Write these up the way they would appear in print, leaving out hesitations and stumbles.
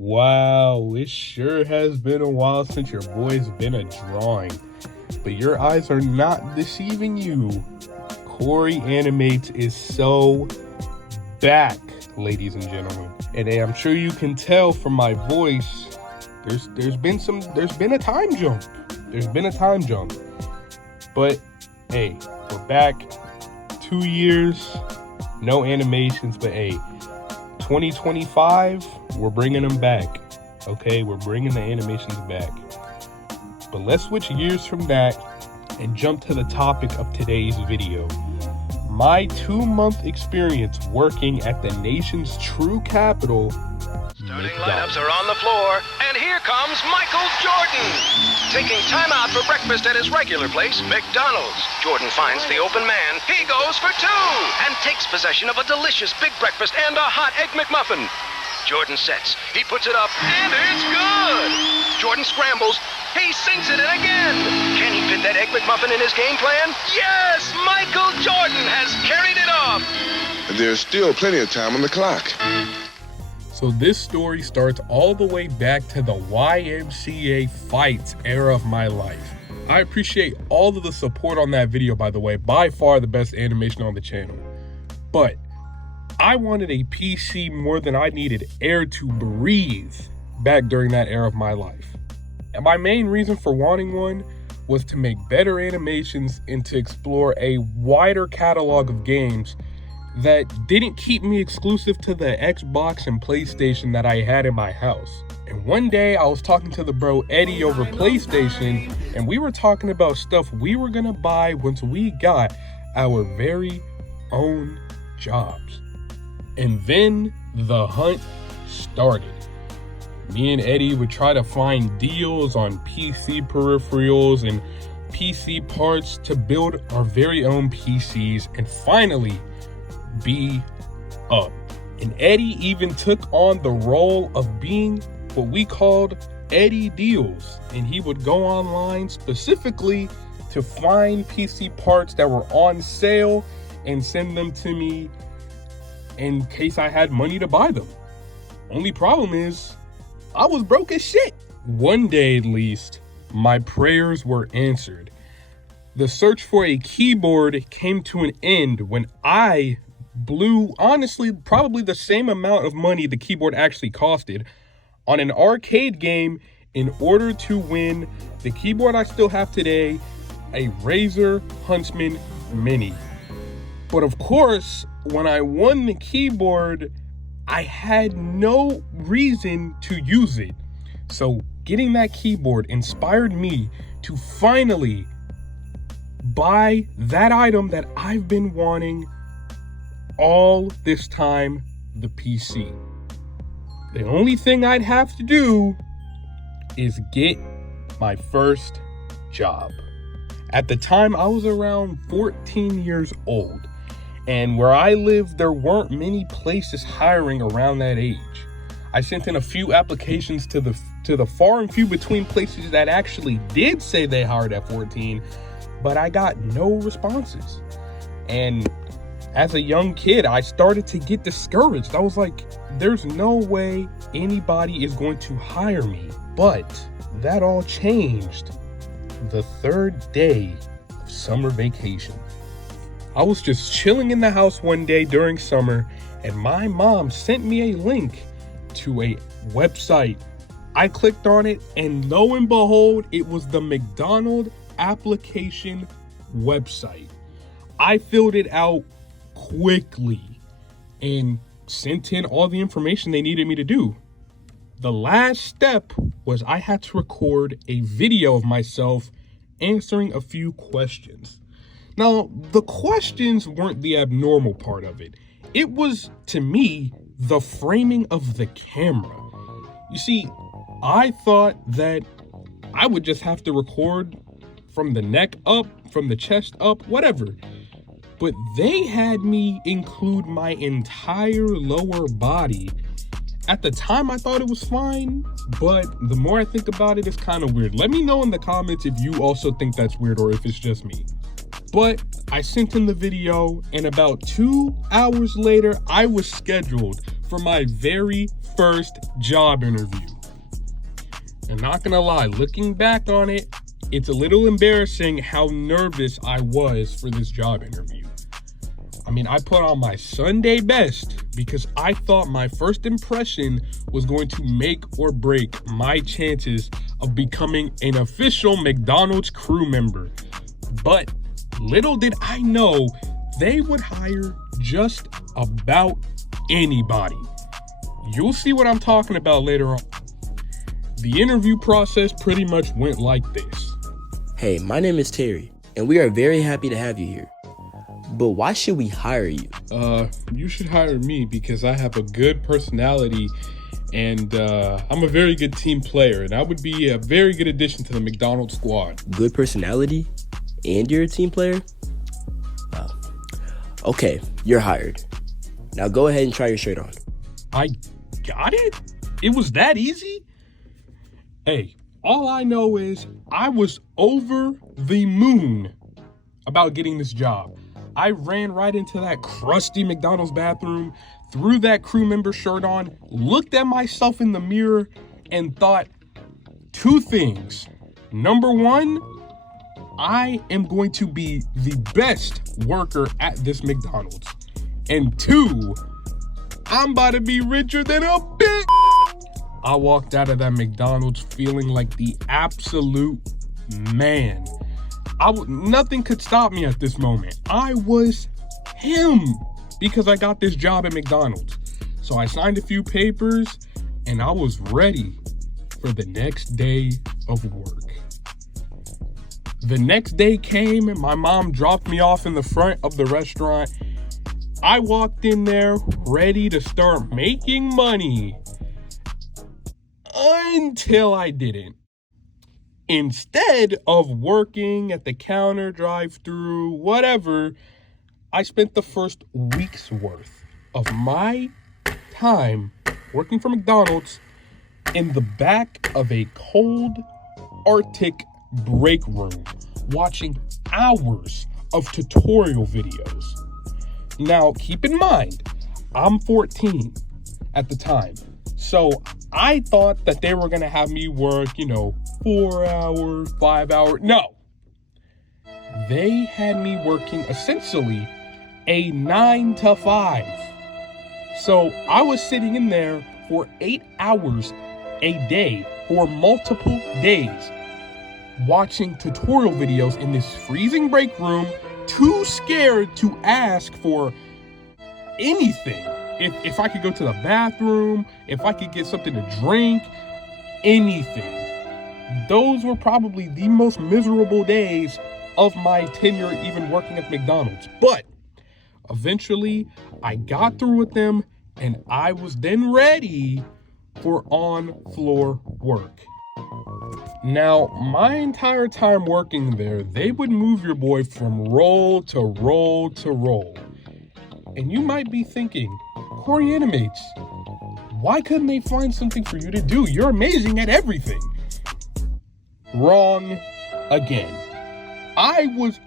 Wow, it sure has been a while since your boy's been a drawing, but your eyes are not deceiving you. Corey Animates is so back, ladies and gentlemen. And I'm sure you can tell from my voice, there's been a time jump. There's been a time jump. But hey, we're back. 2 years, no animations, but hey, 2025, we're bringing them back. Okay, we're bringing the animations back. But let's switch gears from that and jump to the topic of today's video. My 2-month experience working at the nation's true capital, Starting McDonald. lineups are on the floor, and here comes Michael Jordan. Taking time out for breakfast at his regular place, McDonald's. Jordan finds the open man. He goes for 2 and takes possession of a delicious big breakfast and a hot Egg McMuffin. Jordan sets. He puts it up, and it's good. Jordan scrambles. He sinks it in again. Can he fit that Egg McMuffin in his game plan? Yes! Michael Jordan has carried it off. There's still plenty of time on the clock. So this story starts all the way back to the YMCA fights era of my life. I appreciate all of the support on that video, by the way. By far the best animation on the channel. But I wanted a PC more than I needed air to breathe back during that era of my life. And my main reason for wanting one was to make better animations and to explore a wider catalog of games that didn't keep me exclusive to the Xbox and PlayStation that I had in my house. And one day I was talking to the bro Eddie over PlayStation, and we were talking about stuff we were gonna buy once we got our very own jobs. And then the hunt started. Me and Eddie would try to find deals on PC peripherals and PC parts to build our very own PCs and finally be up. And Eddie even took on the role of being what we called Eddie Deals. And he would go online specifically to find PC parts that were on sale and send them to me in case I had money to buy them. Only problem is, I was broke as shit. One day at least, my prayers were answered. The search for a keyboard came to an end when I blew, honestly, probably the same amount of money the keyboard actually costed on an arcade game in order to win the keyboard I still have today, a Razer Huntsman Mini. But of course, when I won the keyboard, I had no reason to use it. So getting that keyboard inspired me to finally buy that item that I've been wanting all this time, the PC. The only thing I'd have to do is get my first job. At the time, I was around 14 years old. And where I lived, there weren't many places hiring around that age. I sent in a few applications to the far and few between places that actually did say they hired at 14, but I got no responses. And as a young kid, I started to get discouraged. I was like, there's no way anybody is going to hire me. But that all changed the 3rd day of summer vacation. I was just chilling in the house one day during summer, and my mom sent me a link to a website. I clicked on it, and lo and behold, it was the McDonald application website. I filled it out quickly and sent in all the information they needed me to do. The last step was I had to record a video of myself answering a few questions. Now, the questions weren't the abnormal part of it. It was, to me, the framing of the camera. You see, I thought that I would just have to record from the neck up, from the chest up, whatever. But they had me include my entire lower body. At the time, I thought it was fine, but the more I think about it, it's kind of weird. Let me know in the comments if you also think that's weird or if it's just me. But I sent in the video, and about 2 hours later, I was scheduled for my very first job interview. And not gonna lie, looking back on it, it's a little embarrassing how nervous I was for this job interview. I mean, I put on my Sunday best because I thought my first impression was going to make or break my chances of becoming an official McDonald's crew member. But little did I know they would hire just about anybody. You'll see what I'm talking about later on. The interview process pretty much went like this. Hey, my name is Terry, and we are very happy to have you here. But why should we hire you? You should hire me because I have a good personality and I'm a very good team player, and I would be a very good addition to the McDonald's squad. Good personality? And you're a team player? Wow. Okay, you're hired. Now go ahead and try your shirt on. I got it? It was that easy? Hey, all I know is I was over the moon about getting this job. I ran right into that crusty McDonald's bathroom, threw that crew member shirt on, looked at myself in the mirror, and thought two things. Number one, I am going to be the best worker at this McDonald's. And two, I'm about to be richer than a bitch. I walked out of that McDonald's feeling like the absolute man. Nothing could stop me at this moment. I was him because I got this job at McDonald's. So I signed a few papers and I was ready for the next day of work. The next day came and my mom dropped me off in the front of the restaurant. I walked in there ready to start making money until I didn't. Instead of working at the counter, drive-through, whatever, I spent the first week's worth of my time working for McDonald's in the back of a cold Arctic break room, watching hours of tutorial videos. Now, keep in mind, I'm 14 at the time. So I thought that they were gonna have me work, 4 hours, 5 hours. No. They had me working essentially a 9 to 5. So I was sitting in there for 8 hours a day for multiple days, watching tutorial videos in this freezing break room, too scared to ask for anything. If I could go to the bathroom, if I could get something to drink, anything. Those were probably the most miserable days of my tenure even working at McDonald's. But eventually I got through with them and I was then ready for on-floor work. Now, my entire time working there, they would move your boy from role to role to role. And you might be thinking, Corey Animates, why couldn't they find something for you to do? You're amazing at everything. Wrong again. I was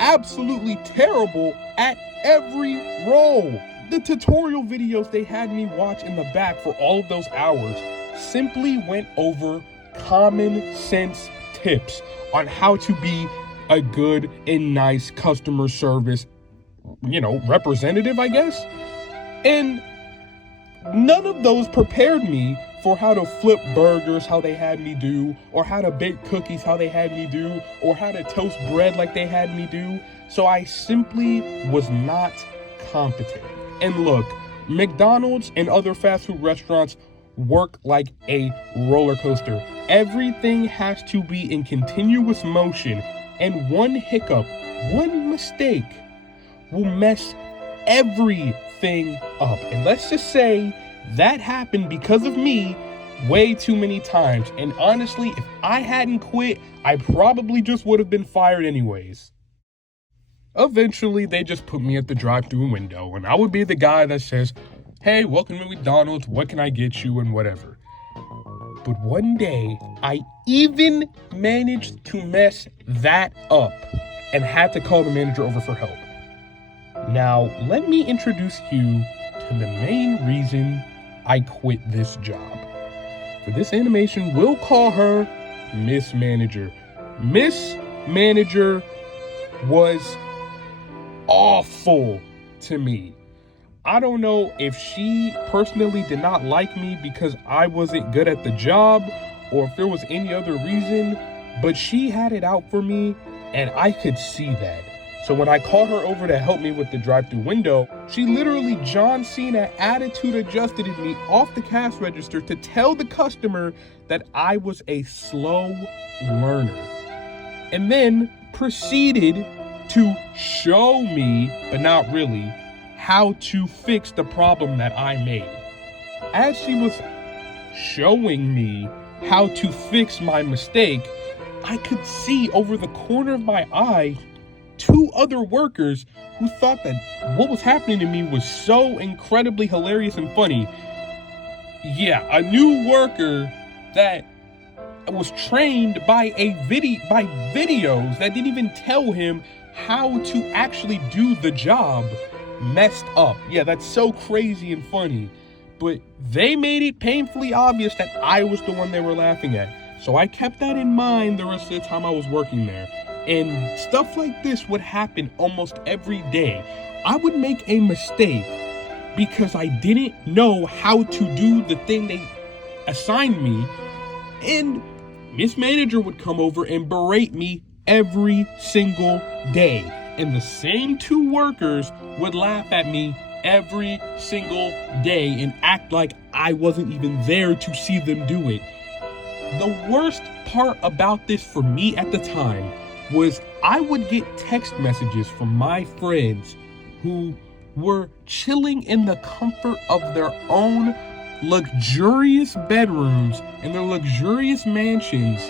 absolutely terrible at every role. The tutorial videos they had me watch in the back for all of those hours simply went over common sense tips on how to be a good and nice customer service, representative, I guess. And none of those prepared me for how to flip burgers, how they had me do, or how to bake cookies, how they had me do, or how to toast bread like they had me do. So I simply was not competent. And look, McDonald's and other fast food restaurants work like a roller coaster. Everything has to be in continuous motion, and one hiccup, one mistake will mess everything up. And let's just say that happened because of me way too many times. And honestly, if I hadn't quit, I probably just would have been fired anyways. Eventually, they just put me at the drive-thru window, and I would be the guy that says, "Hey, welcome to McDonald's, what can I get you?" and whatever. But one day, I even managed to mess that up and had to call the manager over for help. Now, let me introduce you to the main reason I quit this job. For this animation, we'll call her Miss Manager. Miss Manager was awful to me. I don't know if she personally did not like me because I wasn't good at the job or if there was any other reason, but she had it out for me and I could see that. So when I called her over to help me with the drive-thru window, she literally John Cena attitude adjusted me off the cash register to tell the customer that I was a slow learner. And then proceeded to show me, but not really, how to fix the problem that I made. As she was showing me how to fix my mistake, I could see over the corner of my eye 2 other workers who thought that what was happening to me was so incredibly hilarious and funny. Yeah, a new worker that was trained by videos that didn't even tell him how to actually do the job messed up. Yeah, that's so crazy and funny. But they made it painfully obvious that I was the one they were laughing at. So I kept that in mind the rest of the time I was working there. And stuff like this would happen almost every day. I would make a mistake because I didn't know how to do the thing they assigned me. And Miss Manager would come over and berate me every single day. And the same 2 workers would laugh at me every single day and act like I wasn't even there to see them do it. The worst part about this for me at the time was I would get text messages from my friends who were chilling in the comfort of their own luxurious bedrooms and their luxurious mansions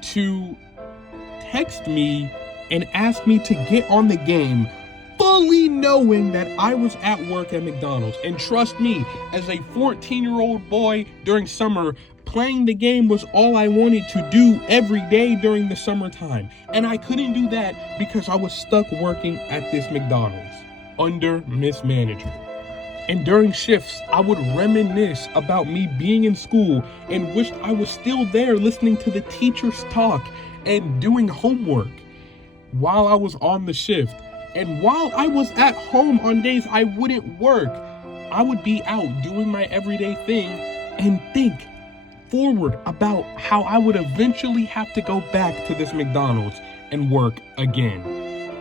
to text me and ask me to get on the game, fully knowing that I was at work at McDonald's. And trust me, as a 14-year-old boy during summer, playing the game was all I wanted to do every day during the summertime. And I couldn't do that because I was stuck working at this McDonald's under Miss Manager. And during shifts, I would reminisce about me being in school and wished I was still there listening to the teachers talk and doing homework while I was on the shift. And while I was at home on days I wouldn't work, I would be out doing my everyday thing and think forward about how I would eventually have to go back to this McDonald's and work again.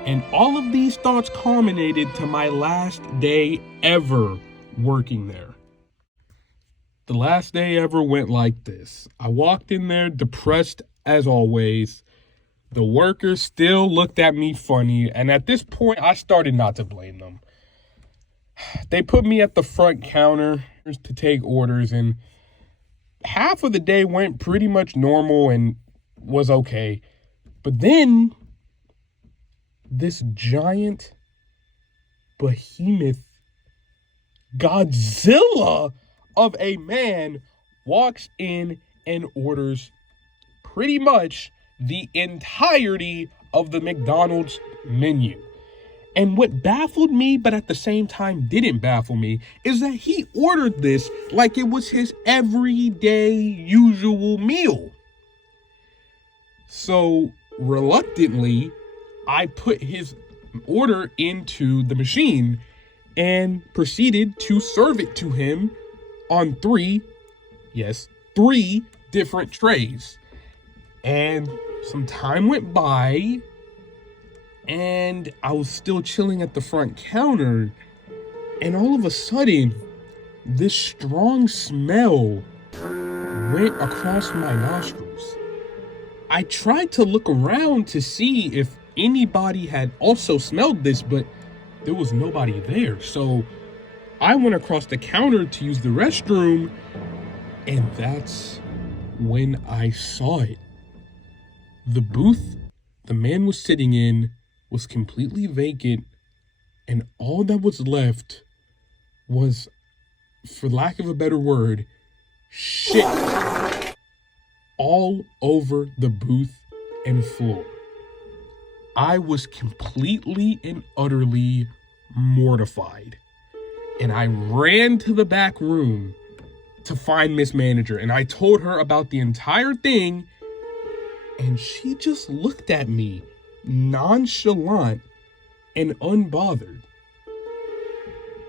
And all of these thoughts culminated to my last day ever working there. The last day ever went like this. I walked in there depressed as always. The workers still looked at me funny, and at this point, I started not to blame them. They put me at the front counter to take orders, and half of the day went pretty much normal and was okay. But then this giant behemoth Godzilla of a man walks in and orders pretty much the entirety of the McDonald's menu. And what baffled me, but at the same time didn't baffle me, is that he ordered this like it was his everyday usual meal. So reluctantly, I put his order into the machine and proceeded to serve it to him on 3 different trays. And some time went by, and I was still chilling at the front counter, and all of a sudden, this strong smell went across my nostrils. I tried to look around to see if anybody had also smelled this, but there was nobody there. So I went across the counter to use the restroom, and that's when I saw it. The booth the man was sitting in was completely vacant, and all that was left was, for lack of a better word, shit all over the booth and floor. I was completely and utterly mortified. And I ran to the back room to find Miss Manager, and I told her about the entire thing, and she just looked at me nonchalant and unbothered.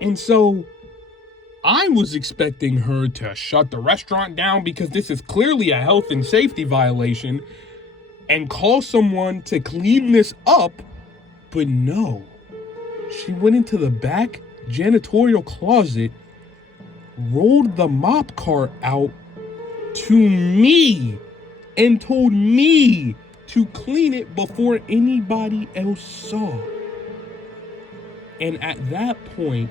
And so I was expecting her to shut the restaurant down because this is clearly a health and safety violation and call someone to clean this up, but no. She went into the back janitorial closet, rolled the mop cart out to me, and told me to clean it before anybody else saw. And at that point,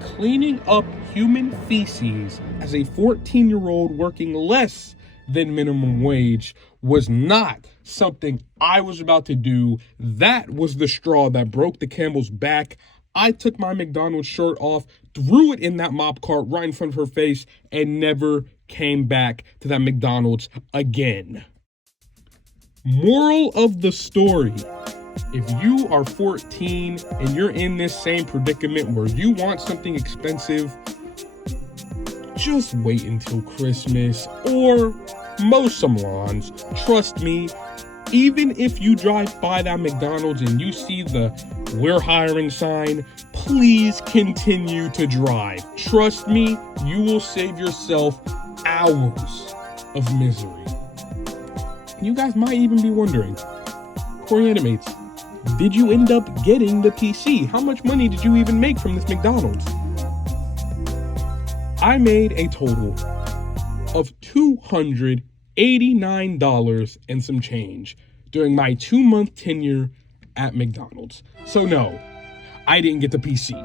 cleaning up human feces as a 14-year-old working less than minimum wage was not something I was about to do. That was the straw that broke the camel's back. I took my McDonald's shirt off, threw it in that mop cart right in front of her face, and never came back to that McDonald's again. Moral of the story: if you are 14 and you're in this same predicament where you want something expensive, just wait until Christmas or mow some lawns. Trust me, even if you drive by that McDonald's and you see the "we're hiring" sign, please continue to drive. Trust me, you will save yourself hours of misery. You guys might even be wondering, Corey Animates, did you end up getting the PC? How much money did you even make from this McDonald's? I made a total of $289 and some change during my 2-month tenure at McDonald's. So no, I didn't get the PC.